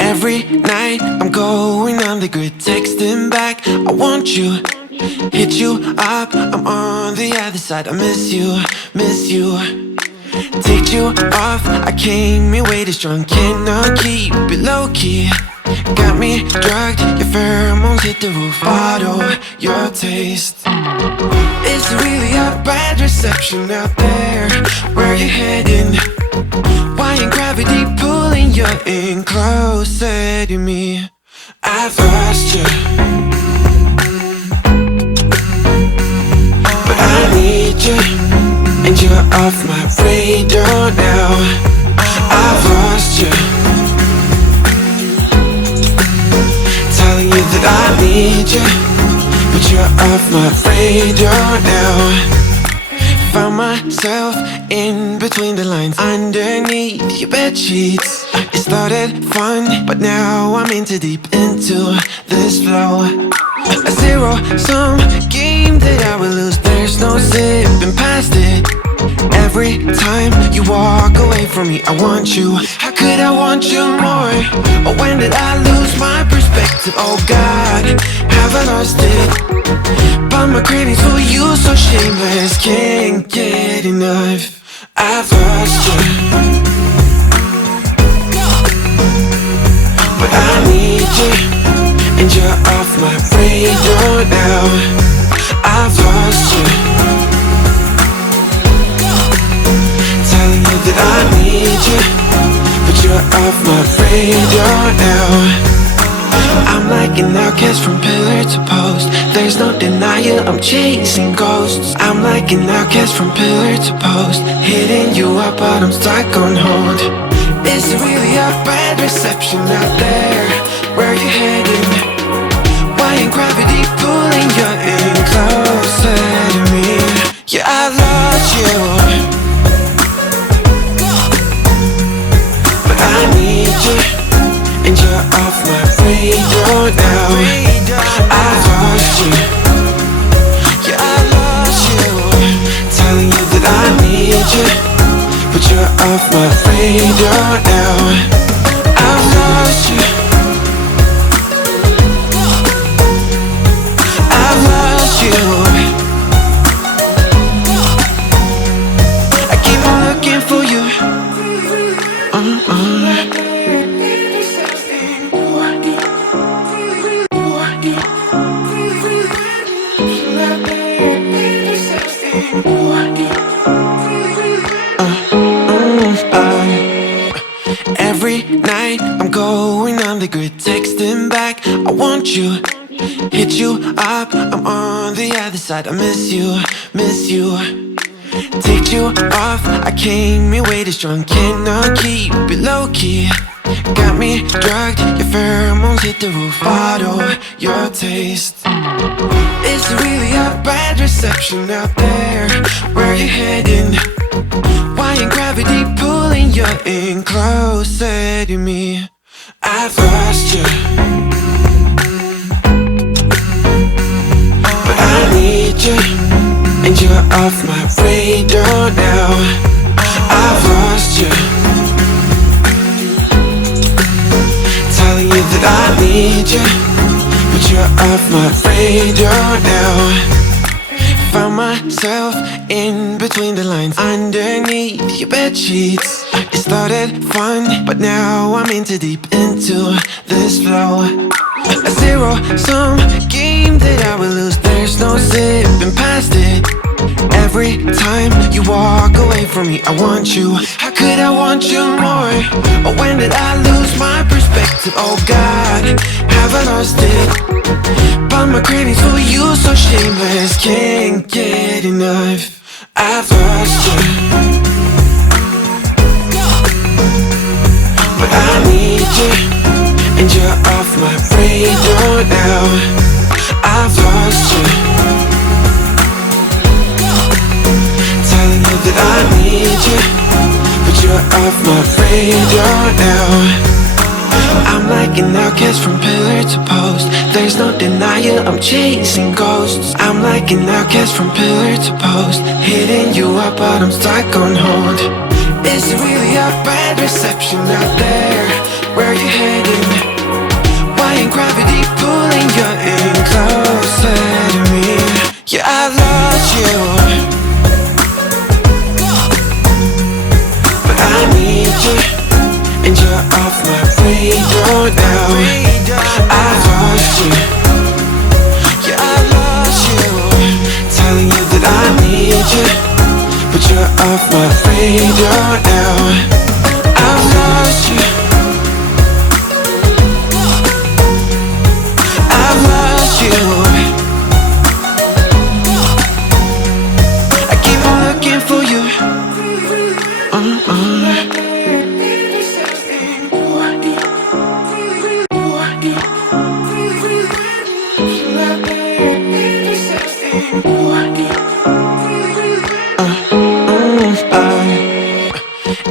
Every night I'm going on the grid, texting back, I want you. Hit you up, I'm on the other side. I miss you, miss you. Take you off, I came in way too strong. Cannot keep it low key. Got me drugged, your pheromones hit the roof. Bottle your taste. It's really a bad reception out there. Where you heading? Why ain't gravity pulling you in closer to me? I've lost you, but I need you, and you're off my radar now. I've lost you, telling you that I need you, but you're off my radar now. Found myself in between the lines, underneath your bedsheets. It started fun, but now I'm in too deep into this flow. A zero-sum game that I will lose. There's no zipping past it. Every time you walk away from me, I want you. How could I want you more? Or when did I lose my perspective? Oh God, have I lost it? But my cravings for you so shameless, can't get enough. I've lost you, but I need you, and you're off my radar now. I've lost you, telling you that I need you, but you're off my radar now. I'm like an outcast from pillar to post. There's no denial, I'm chasing ghosts. I'm like an outcast from pillar to post, hitting you up but I'm stuck on hold. Is it really a bad reception out there? Where you heading? Why ain't gravity pulling you in closer to me? Yeah, I lost you, but I need you, and you're off my radar now. I've lost you, yeah, I lost you, telling you that I need you, but you're off my radar now. I've lost you, I've lost you. I keep on looking for you. Every night I'm going on the grid, texting back, I want you. Hit you up, I'm on the other side. I miss you, miss you. Take you off, I came in way too strong. Cannot keep it low key. Got me drugged, your pheromones hit the roof. Bottle your taste. It's really a bad reception out there. Where you heading? Why ain't gravity pulling you in closer to me? I've lost you, but I need you, and you're off my radar now. I've lost you, telling you that I need you, but you're off my radar now. Found myself in between the lines, underneath your bedsheets. It started fun, but now I'm in too deep into this flow. A zero-sum game that I will lose. There's no zipping past it. Every time you walk away from me, I want you. How could I want you more? Or when did I lose my perspective? Oh God, have I lost it? But my cravings for you so shameless, can't get enough. I've lost you, but I need you, and you're off my radar now. I've lost you, telling you that I need you, but you're off my radar now. I'm I'm like an outcast from pillar to post. There's no denial, I'm chasing ghosts. I'm like an outcast from pillar to post, hitting you up but I'm stuck on hold. Is it really a bad reception out there? Where you heading? Why ain't gravity pulling you in closer to me? Yeah, I lost you, but I need you, and you're off my radar now. I've lost you, yeah, I lost you, telling you that I need you, but you're off my radar now. I've lost you, I've lost you. I keep on looking for you.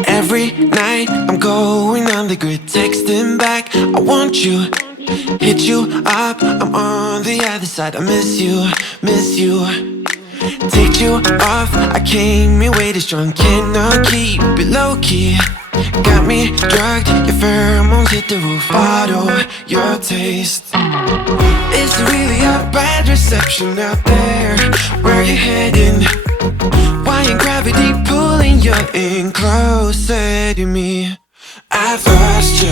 Every night I'm going on the grid, texting back, I want you, hit you up, I'm on the other side. I miss you, miss you. Take you off, I came here way too strong, cannot keep it low key. Got me drugged, your pheromones hit the roof, auto your taste. Is it really a bad reception out there? Where you heading? Why ain't gravity pulling you in closer to me? I've lost you,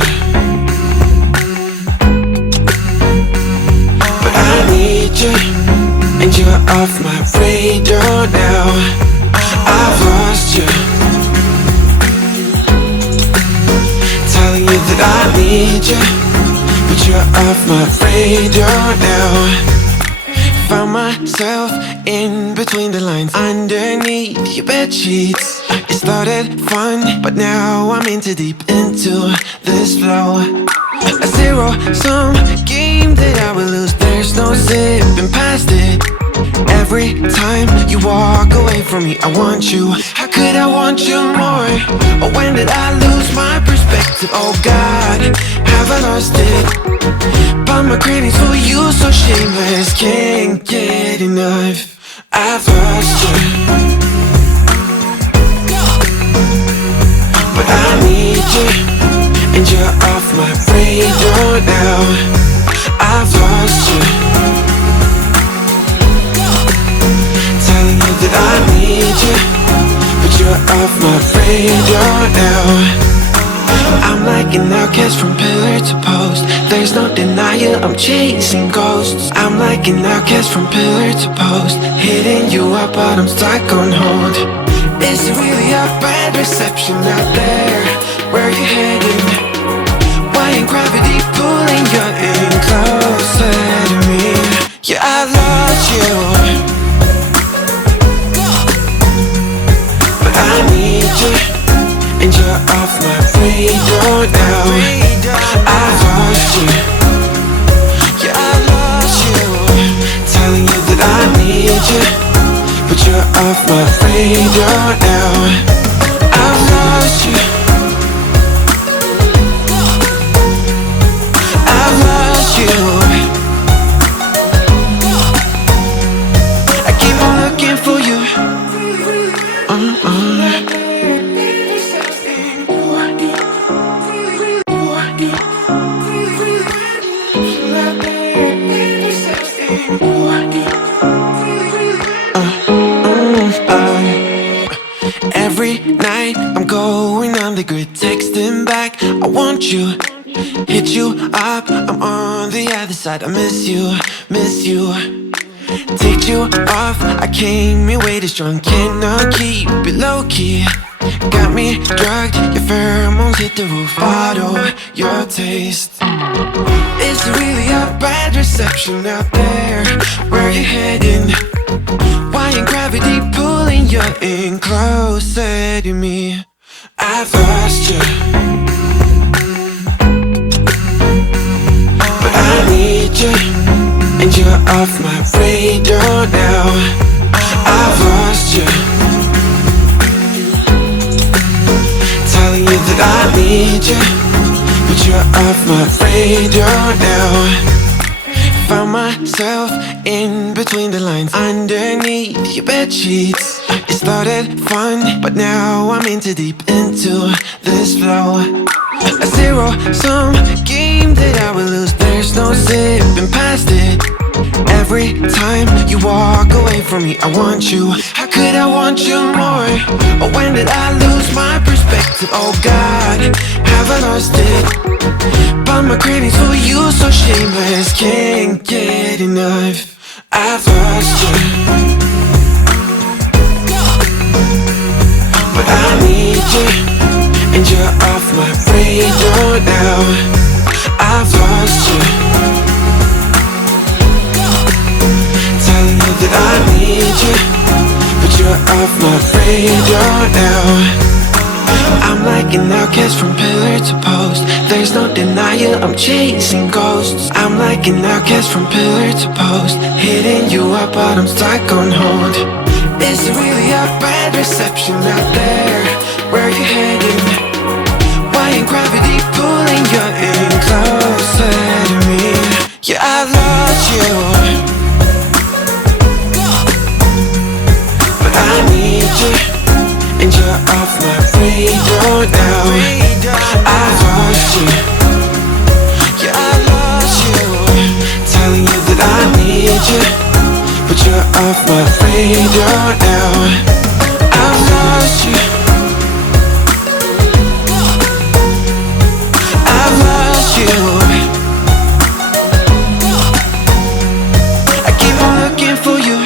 but I need you, and you're off my radar now. I've lost you, telling you that I need you, but you're off my radar now. Found myself in between the lines, underneath your bedsheets. It started fun, but now I'm in too deep into this flow. A zero-sum game that I will lose, there's no zipping past it. Every time you walk away from me, I want you. How could I want you more? Or when did I lose my perspective? Oh God, have I lost it? But my cravings for you so shameless, can't get enough. I've lost you, but I need you, and you're off my radar now. I've lost you, telling you that I need you, but you're off my radar now. I'm like an outcast from pillar to post. There's no denial, I'm chasing ghosts. I'm like an outcast from pillar to post, hitting you up but I'm stuck on hold. Is it really a bad reception out there? Where you heading? Why ain't gravity pulling you in closer to me? Yeah, I lost you, but I need you, and you're off my radar now. I've lost you, yeah, I lost you, telling you that I need you, but you're off my radar now. I've lost you, I've lost you. I keep on looking for you. Every night I'm going on the grid, texting back, I want you, hit you up, I'm on the other side. I miss you, miss you. Take you off, I came here way too strong, cannot keep it low key. Got me drugged, your pheromones hit the roof, auto your taste. Is it really a bad reception out there? Where you heading? Why ain't gravity pulling you in closer to me? I've lost you, but I need you, and you're off my radar now. I've lost you, telling you that I need you, but you're off my radar now. Found myself in between the lines, underneath your bed sheets. It started fun, but now I'm in too deep into this flow. A zero-sum game that I will lose. There's no zipping past it. Every time you walk away from me, I want you. How could I want you more? Or when did I lose my perspective? Oh God, have I lost it? But my cravings for you so shameless, can't get enough. I've lost you, but I need you, and you're off my radar now. I've lost you, telling you that I need you, but you're off my radar now. I'm like an outcast from pillar to post. There's no denial, I'm chasing ghosts. I'm like an outcast from pillar to post, hitting you up but I'm stuck on hold. Is it really a bad reception out there? Where you heading? Why ain't gravity pulling you in closer to me? Yeah, I lost you, but I need you, and you're off my radar now. I've lost you, yeah, I lost you, telling you that I need you, but you're off my radar now. I've lost you, I've lost you. I keep on looking for you.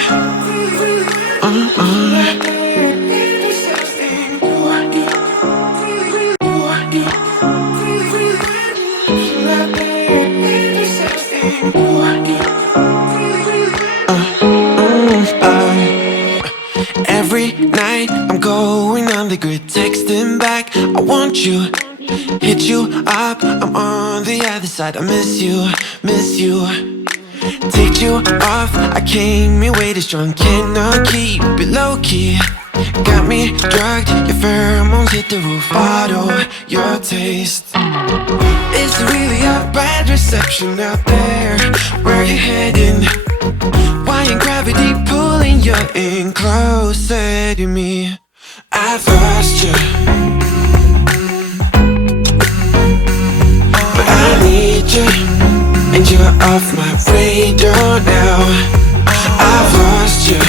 Every night I'm going on the grid, texting back, I want you. Hit you up, I'm on the other side. I miss you, miss you. Take you off, I came in way too strong. Cannot keep it low-key. Got me drugged, your pheromones hit the roof. Bottle your taste. Is it really a bad reception out there? Where you heading? Why ain't gravity pulling you in closer to me? I've lost you, but I need you, and you're off my radar now. I've lost you,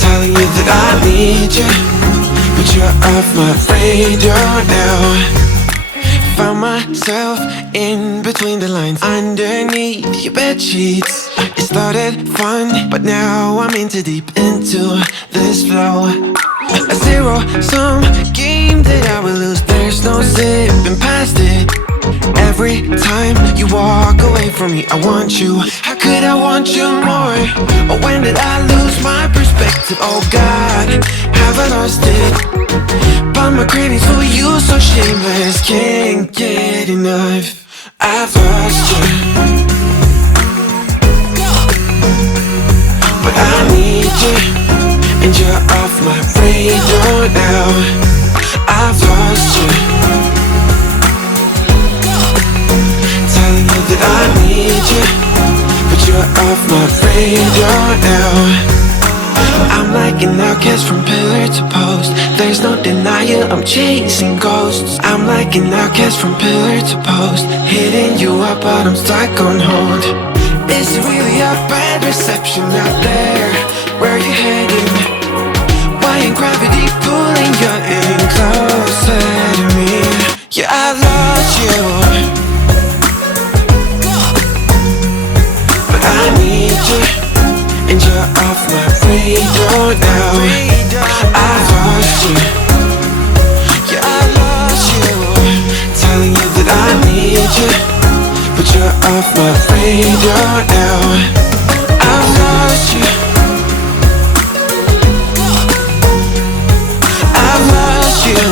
telling you that I need you, but you're off my radar now. Found myself in between the lines, underneath your bed sheets. It started fun, but now I'm in too deep into this flow. A zero-sum game that I will lose. There's no zipping past it. Every time you walk away from me, I want you. How could I want you more? Or when did I lose my perspective? Oh God, have I lost it? But my cravings for you so shameless, can't get enough. I've lost you, but I need you, and you're off my radar now. I've lost you, telling you that I need you, but you're off my radar now. I'm like an outcast from pillar to post. There's no denial, I'm chasing ghosts. I'm like an outcast from pillar to post, hitting you up but I'm stuck on hold. Is it really a bad reception out there? Where you heading? Why ain't gravity pulling you in closer to me? Yeah, I lost you, but I need you, and you're off my radar now. I've lost you, yeah, I lost you, telling you that I need you, but you're off my radar now. I've lost you, I've lost you.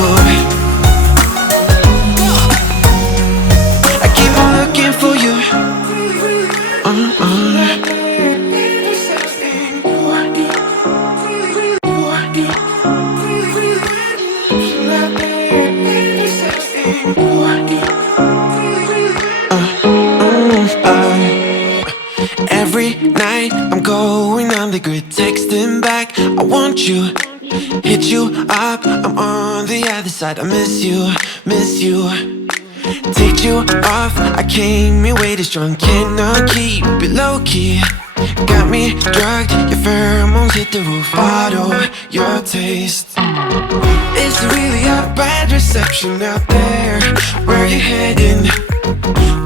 I keep on looking for you. Every night I'm going on the grid, texting back, I want you. Hit you up, I'm on the other side. I miss you, miss you. Take you off, I came in way too strong. Cannot keep it low-key. Got me drugged, your pheromones hit the roof. Bottle your taste. It's really a bad reception out there. Where you heading?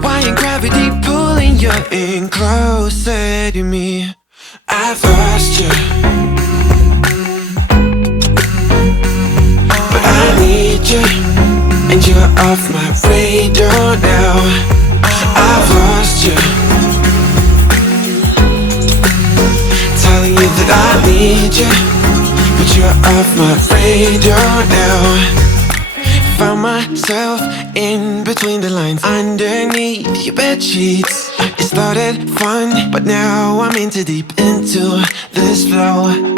Why ain't gravity pulling you in closer to me? I've lost you, but I need you, and you're off my radar now. I've lost you, telling you that I need you, but you're off my radar now. Found myself in between the lines, underneath your bed sheets. It started fun, but now I'm in too deep into this flow.